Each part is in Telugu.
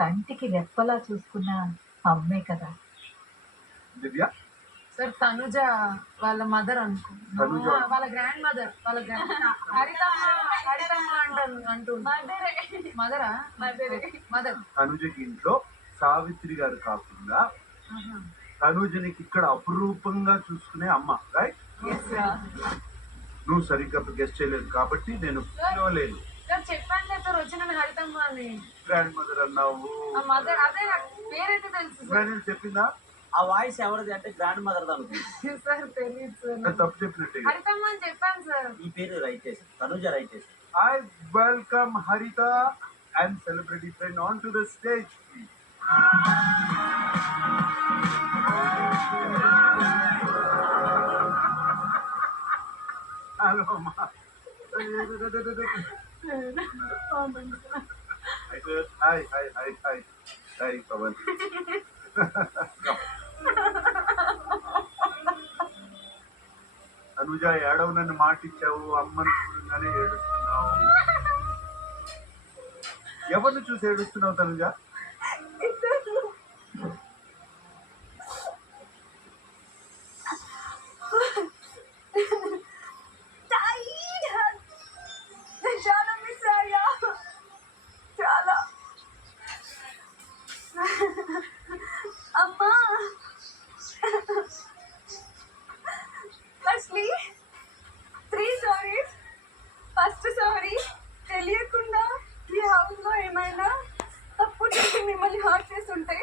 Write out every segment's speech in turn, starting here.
కంటికి రెప్పలా చూసుకున్న అమ్మే కదా. దివ్య సార్ తనుజ వాళ్ళ మదర్ అనుకో, వాళ్ళ గ్రాండ్ మదర్, వాళ్ళ హరితమ్మ అంటూ మదరా మదర్. తనుజకి ఇంట్లో సావిత్రి గారు కాకుండా తనుజనికి ఇక్కడ అపురూపంగా చూసుకునే అమ్మ, రైట్? నువ్వు సరిగ్గా గెస్ట్ చేయలేదు కాబట్టి నేను పిలవలేదు. సార్ చెప్పాను సార్ వచ్చి నన్ను హరితమ్మ అని. గ్రాండ్ మదర్ అన్నావు. మదర్ అదే పేరైతే తెలుసు. నేను చెప్పిందా? ఆ వాయిస్ ఎవరిది అంటే గ్రాండ్ మదర్ అనుకుంది సార్ తెలియదు సార్. తప్పు చెప్పినట్టే. హరితమ్మ అని చెప్పాను సార్. ఈ పేరు రైట్ చేసి తనుజ రైట్ చేసి. I welcome Harita and celebrity friend onto the stage, please. Hello, ma. Hi, Pawan. Anuja ఏడవ నన్ను మాటిచ్చావు, అమ్మను చూడంగానే ఏడుస్తున్నావు. ఎవరిని చూసి ఏడుస్తున్నావు తనుజ? చాలా మిస్ అయ్యా, చాలా. అమ్మా ఫస్ట్లీ 3 సారీస్. ఫస్ట్ సారీ తెలియకుండా ఈ హౌస్లో ఏమైనా తప్పు చేసి మిమ్మల్ని హర్ట్ చేస్తుంటే.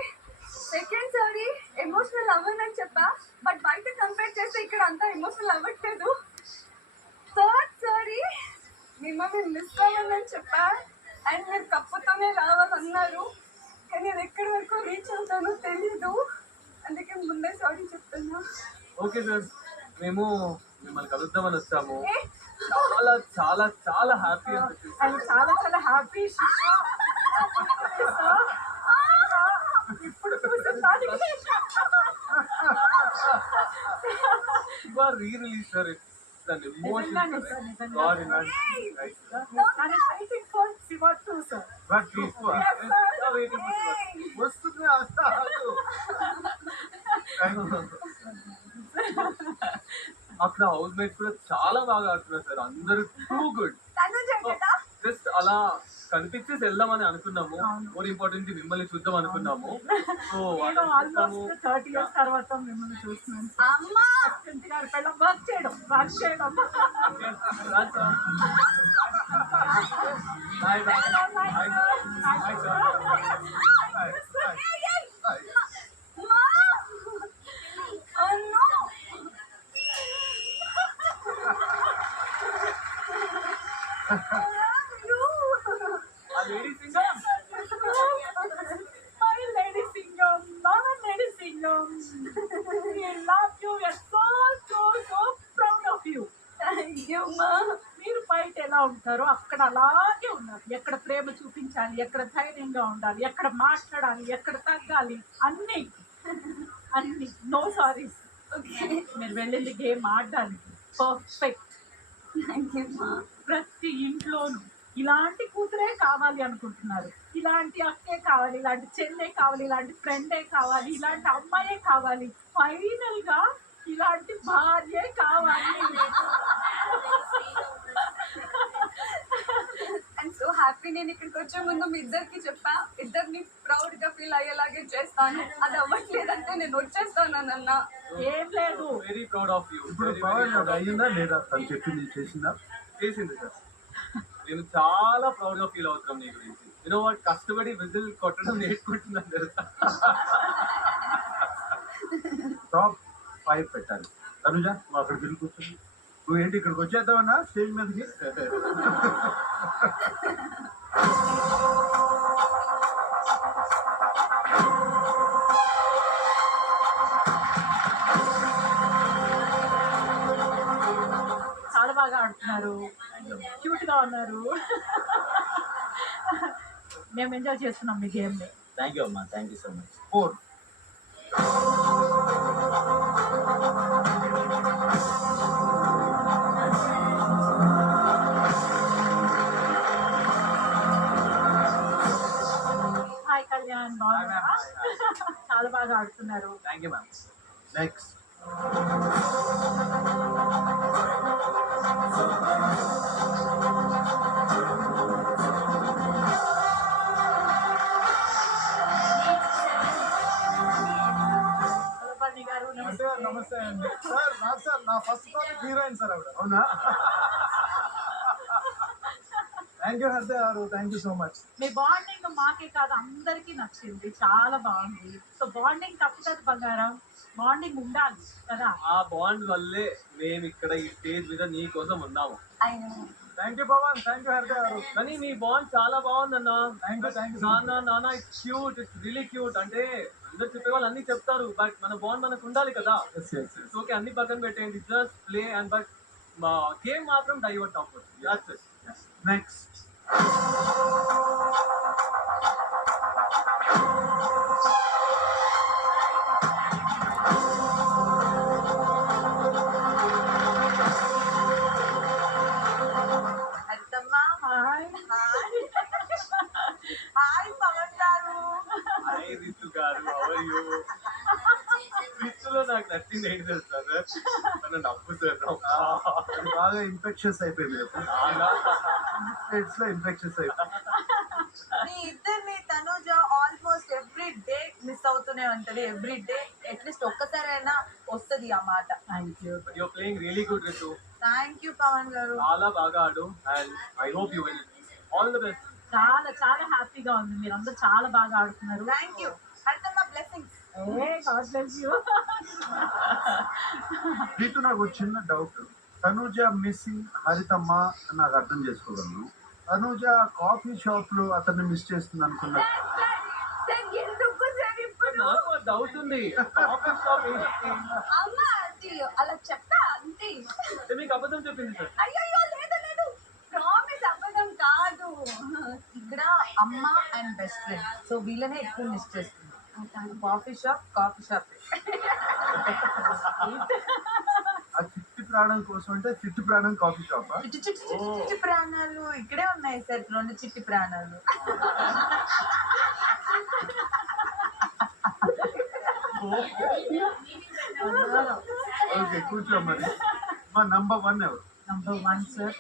సెకండ్ సారీ ఎమోషనల్ అవ్వనని చెప్పా, బట్ బయట కంపేర్ చేస్తే ఇక్కడ అంతా ఎమోషనల్ అవ్వట్లేదు. థర్డ్ సారీ మిమ్మల్ని మిస్ అవ్వాలని చెప్పా, అండ్ మీరు కప్పుతోనే రావాలన్నారు, కానీ అది ఎక్కడి వరకు రీచ్ అవుతానో తెలీదు, అందుకే ముందే సారీ చెప్తున్నా. ఓకే సార్, మేము మిమ్మల్ని కలుద్దామని వచ్చాము. చాలా చాలా చాలా హ్యాపీ అండ్ చాలా చాలా హ్యాపీ. ఇప్పుడు రీ రిలీజ్ సార్. దాని వస్తుంది అక్కడ హౌస్ మేట్స్ కూడా చాలా బాగా ఆడుతున్నారు సార్, అందరూ టూ గుడ్. జస్ట్ అలా కనిపించేసి వెళ్దామని అనుకున్నాము. మోర్ ఇంపార్టెంట్ మిమ్మల్ని చూద్దాం అనుకున్నాము. సో 30 years తర్వాత మిమ్మల్ని చూస్తున్నాను. వర్క్ చేయడం మీరు బయట ఎలా ఉంటారో అక్కడ అలాగే ఉన్నారు. ఎక్కడ ప్రేమ చూపించాలి, ఎక్కడ ధైర్యంగా ఉండాలి, ఎక్కడ మాట్లాడాలి, ఎక్కడ తగ్గాలి, అన్ని నో సారీస్. మీరు వెళ్ళింది గేమ్ ఆడడానికి పర్ఫెక్ట్. ప్రతి ఇంట్లోనూ ఇలాంటి కూతురే కావాలి అనుకుంటున్నారు, ఇలాంటి అక్కే కావాలి, ఇలాంటి చెల్లె కావాలి, ఇలాంటి ఫ్రెండే కావాలి, ఇలాంటి అమ్మాయే కావాలి, ఫైనల్ గా ఇలాంటి భార్యే కావాలి. And so happy. నేను ఇక్కడికి వచ్చే ముందు మీ ఇద్దరికి చెప్పా, ఇద్దరిని ప్రౌడ్ గా ఫీల్ అయ్యేలాగే చేస్తాను. అది అవ్వట్లేదంటే నేను వచ్చేస్తాను అన్న. ఏం లేదు, వెరీ ప్రౌడ్ ఆఫ్ యూ. ఇప్పుడు అయ్యిందా లేదా? తను చెప్పింది చేసిందా? చేసింది సార్. నేను చాలా ప్రౌడ్ గా ఫీల్ అవుతున్నాం నీ గురించి. యూనో వాట్, కష్టపడి విజిల్ కొట్టడం నేర్చుకుంటున్నాను తెలుసా. టాప్ 5 పెట్టాలి. తనుజ నువ్వు అక్కడికి వెళ్ళి కూర్చొని, నువ్వు ఏంటి ఇక్కడికి వచ్చేద్దామన్నా స్టేజ్ మీదకి? చాలా బాగా ఆడుతున్నారు, క్యూట్ గా ఉన్నారు. మేము ఎంజాయ్ చేస్తున్నాం మీ గేమ్ ని. థ్యాంక్ యూ అమ్మా, thank you so much. 4 hi Kalyan. Man బాగున్నారా? చాలా బాగా ఆడుతున్నారు. Thank you ma'am. Next Bunny గారు నమస్తే నమస్తే అండి సార్ నా ఫస్ట్ ప్రాజెక్ట్ హీరోయిన్ సార్ ఆవిడ. అవునా? థ్యాంక్ యూ హర్ష గారు, thank you so much. Me bonding మాకే కాదు అందరికీ నచ్చింది, చాలా బాగుంది. సో బాండింగ్ తప్పుతుంది బంగారం, బాండింగ్ ఉండాలి కదా. ఆ బాండ్ వల్లే మేము ఇక్కడ ఈ స్టేజ్ మీద నీ కోసం ఉన్నాము. Thank you Pavan, thank you Harsha garu. కానీ మీ బాండ్ చాలా బాగుందన్న. థ్యాంక్ యూ నాన్న it's cute, it's really cute. అంటే అందరు చెప్పే వాళ్ళు అన్ని చెప్తారు, బట్ మన బాండ్ మనకు ఉండాలి కదా. ఓకే, అన్ని పక్కన పెట్టేయండి, just play and but game మాత్రం డైవర్ట్ అవ్వదు. నెక్స్ట్ అత్తమ్మా హాయ్ హాయ్ పవన్ గారు. హాయ్ రితు గారు, how are you? రితులో నాకు నచ్చింది ఏంటి తెలుసా సార్, తన నవ్వు సార్. అది బాగా ఇన్ఫెక్షన్స్ అయిపోయింది. స్టేట్స్ లో ఇన్ఫెక్షన్స్ అయిపోయింది. మీ ఇద్దరిని Tanuja almost every day miss అవుతూనే ఉంటది. ఎవ్రీ డే అట్లీస్ట్ ఒక్కసారైనా వస్తది ఆ మాట. Thank you. But you're playing really good, Ritu. Thank you Pavan గారు. చాలా బాగా ఆడు and I hope you win. All the best. చాలా చాలా హ్యాపీగా ఉంది, మీరందరూ చాలా బాగా ఆడుతున్నారు. థ్యాంక్ యూ అత్తమ్మ, బ్లెస్సింగ్స్. God bless you. నీకు నాకు ఒక చిన్న డౌట్. తనూజ మిస్సింగ్ హరితమ్మ అని నాకు అర్థం చేసుకోగలను. తనూజ కాఫీ షాప్ లో అతన్ని మిస్ చేస్తుంది అనుకున్నా. సార్ ఎందుకు సార్ ఇప్పుడు నాకు డౌట్ ఉంది. ఆఫీస్ స్టాప్ ఏంటి? అమ్మ అది అలా చెప్తా అంతే. అంటే మీకు అబద్ధం చెప్పింది సార్. అయ్యో లేదు లేదు, ప్రామిస్ అబద్ధం కాదు. ఇక్కడ అమ్మ అండ్ బెస్ట్ ఫ్రెండ్, సో వీళ్ళనే ఎక్కువ మిస్ చేస్తుంది. కాఫీ షాప్ ఆ చిట్టి ప్రాణం కోసం అంటే చిట్టి ప్రాణం కాఫీ షాప్. చిట్టి ప్రాణాలు ఇక్కడే ఉన్నాయి సార్, 2 చిట్టి ప్రాణాలు. ఓకే, కూర్చో మరి. మా నంబర్ 1 ఎవరు? Number 1 sir.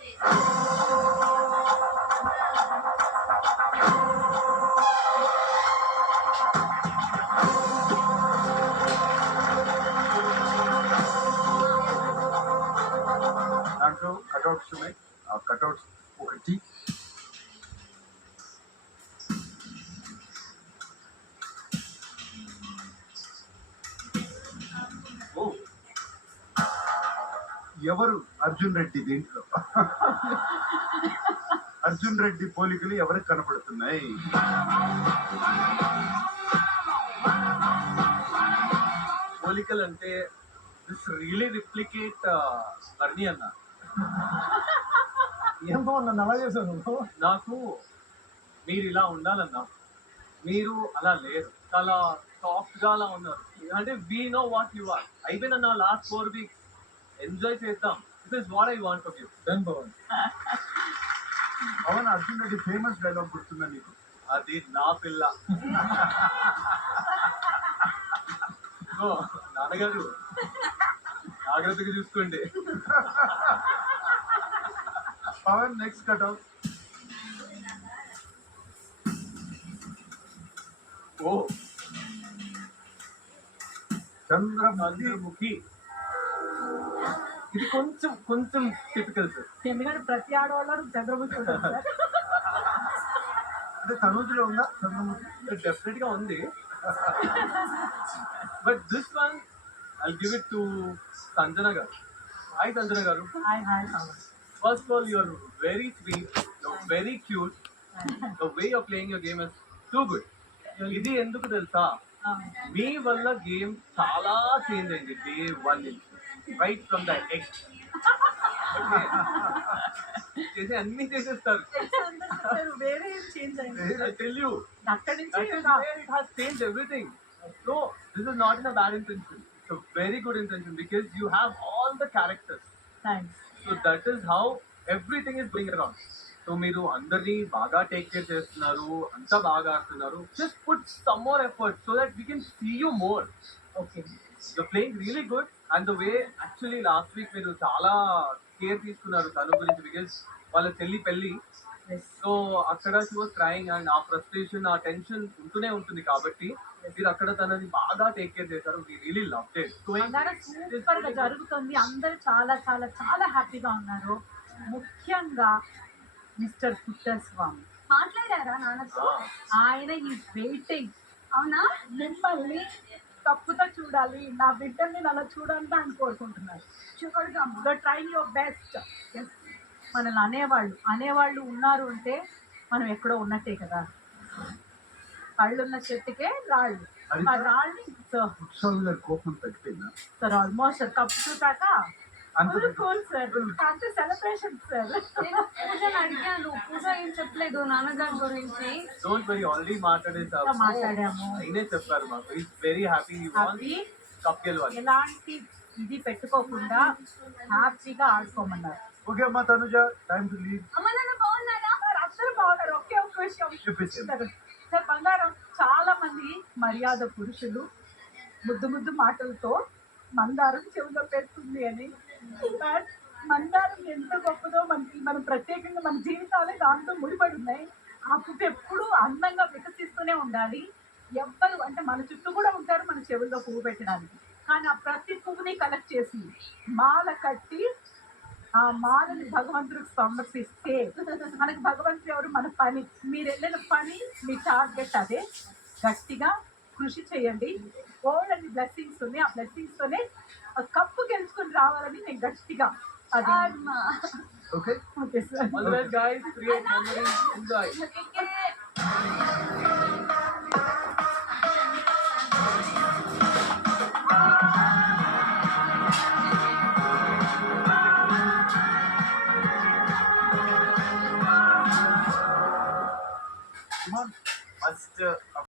దాంట్లో కటౌట్స్ ఉన్నాయి. ఆ కటౌట్స్ ఒకటి ఎవరు? అర్జున్ రెడ్డి. దీంట్లో అర్జున్ రెడ్డి పోలికలు ఎవరికి కనపడుతున్నాయి? పోలికలు అంటే దిస్ రియలీ రిప్లికేట్ బర్నీ అన్న. ఏం పవన్ నన్ను అలా చేశాను నువ్వు? నాకు మీరు ఇలా ఉండాలన్నా, మీరు అలా లేరు, చాలా సాఫ్ట్ గా అలా ఉన్నారు. అంటే we know what you are. అయిపోయిన లాస్ట్ 4 weeks ఎంజాయ్ చేద్దాం. This is what I want from you. Done Pavan. అవును, అర్జున్ రెడ్డి ఫేమస్ డైలాగ్ గుర్తుందా నీకు? అది నా పిల్ల. ఓ, నాన్నగారు జాగ్రత్తగా చూసుకోండి. Pawan next cutout. ఓ, చంద్రముఖి. చంద్రముఖి. ఇది కొంచెం టిపికల్ సార్. ఎందుకంటే ప్రతి ఆడవాళ్ళు చంద్రముఖి ఉంటారు సార్. అంటే తనూజలో ఉందా చంద్రముఖి? డెఫినెట్ గా ఉంది. But this one I give it to Sanjana garu. Hi Sanjana garu. Hi hi Pavan. First of all you're very sweet, you're very cute. The way you're playing your game is too good. ఇది ఎందుకు తెలుసా, మీ వల్ల గేమ్ చాలా చేంజ్ అయింది డే 1 నుంచి. రైట్ ఫ్రమ్ ద ఎగ్ చేసి అన్ని చేసేస్తారు. వేరే ఏం చేంజ్ అయింది I tell you, అక్కడి that is నుంచి where it has changed everything. So this is not in a bad intention. It's a very good intention because you have all the characters. Thanks. So that is how everything is going around. So మీరు అందరినీ బాగా టేక్ కేర్ చేస్తున్నారు, అంతా బాగా ఆడుతున్నారు. Just put some more effort so that we can see you more. Okay you're playing really good. And the way actually last week మీరు చాలా కేర్ తీసుకున్నారు తను గురించి, బికాస్ వాళ్ళ చెల్లి పెళ్ళి. సో అక్కడ షీ వాస్ క్రైయింగ్ అండ్ ఆ ఫ్రస్ట్రేషన్, ఆ టెన్షన్ ఉంటూనే ఉంటుంది. కాబట్టి మీరు అక్కడ తనని బాగా టేక్ కేర్ చేశారు. We really loved it. Super గా జరుగుతుంది. అందరూ చాలా చాలా చాలా హ్యాపీగా ఉన్నారు. ముఖ్యంగా మిస్టర్ పుట్టస్వామి మాట్లాడారా నాన్నతో? ఆయన ఈ వెయిటింగ్ అవునా? మిమ్మల్ని తప్పుతో చూడాలి, నా బిడ్డల్ని అలా చూడాలని ఆయన కోరుకుంటున్నారు. చూడగా ట్రైంగ్ యువర్ బెస్ట్. మనల్ని అనేవాళ్ళు ఉన్నారు అంటే మనం ఎక్కడో ఉన్నట్టే కదా. కళ్ళున్న చెట్టుకే రాళ్ళు, ఆ రాళ్ళని ఉత్సవం గారి కోపం తగ్గిపోయిందా? సార్ ఆల్మోస్ట్ తప్పు చూసాక అంత కూల్ సార్, అంత సెలబ్రేషన్ సార్. నేను పూజని అడిగాను, పూజ ఏం చెప్పలేదు నాన్నగారి గురించి. డోంట్ వెరీ ఆల్రెడీ మాట్లాడేసారు, మాట్లాడాము. అయినే చెప్పారు మాకు. Is very happy. Happy, cup గెలవాలి. ఎలాంటి ఇది పెట్టుకోకుండా హ్యాపీగా ఆడుకోమన్నారు. ఓకే అమ్మా తనుజ, టైం టు లీవ్. అమ్మ నాన్న బాగున్నారా? సార్ అందరూ బాగున్నారు. ఒకే ఒక విషయం చెప్పేసి సార్, బంగారం చాలా మంది మర్యాద పురుషులు ముద్దు మాటలతో మందారం చెవిలో పెడుతుంది అని. బట్ మందారం ఎంత గొప్పదో మనం ప్రత్యేకంగా మన జీవితాలే దాంతో ముడిపడి ఉన్నాయి. ఆ పువ్వు ఎప్పుడూ అందంగా వికసిస్తూనే ఉండాలి. ఎవ్వరు అంటే మన చుట్టూ కూడా ఉంటారు మన చెవుల్లో పువ్వు పెట్టడానికి. కానీ ఆ ప్రతి పువ్వుని కలెక్ట్ చేసి మాల కట్టి ఆ మాలని భగవంతుడికి సమర్పిస్తే మనకి భగవంతుడు ఎవరు? మన పని. మీరు వెళ్ళిన పని, మీ టార్గెట్ అదే. గట్టిగా కృషి చేయండి. ఓల్డ్ బ్లెస్సింగ్స్ ఉన్నాయి. ఆ బ్లెస్సింగ్స్తోనే ఆ కప్పు గెలుచుకొని రావాలని నేను గట్టిగా అది. Okay okay sir. All the best, guys. Create memories. Enjoy. First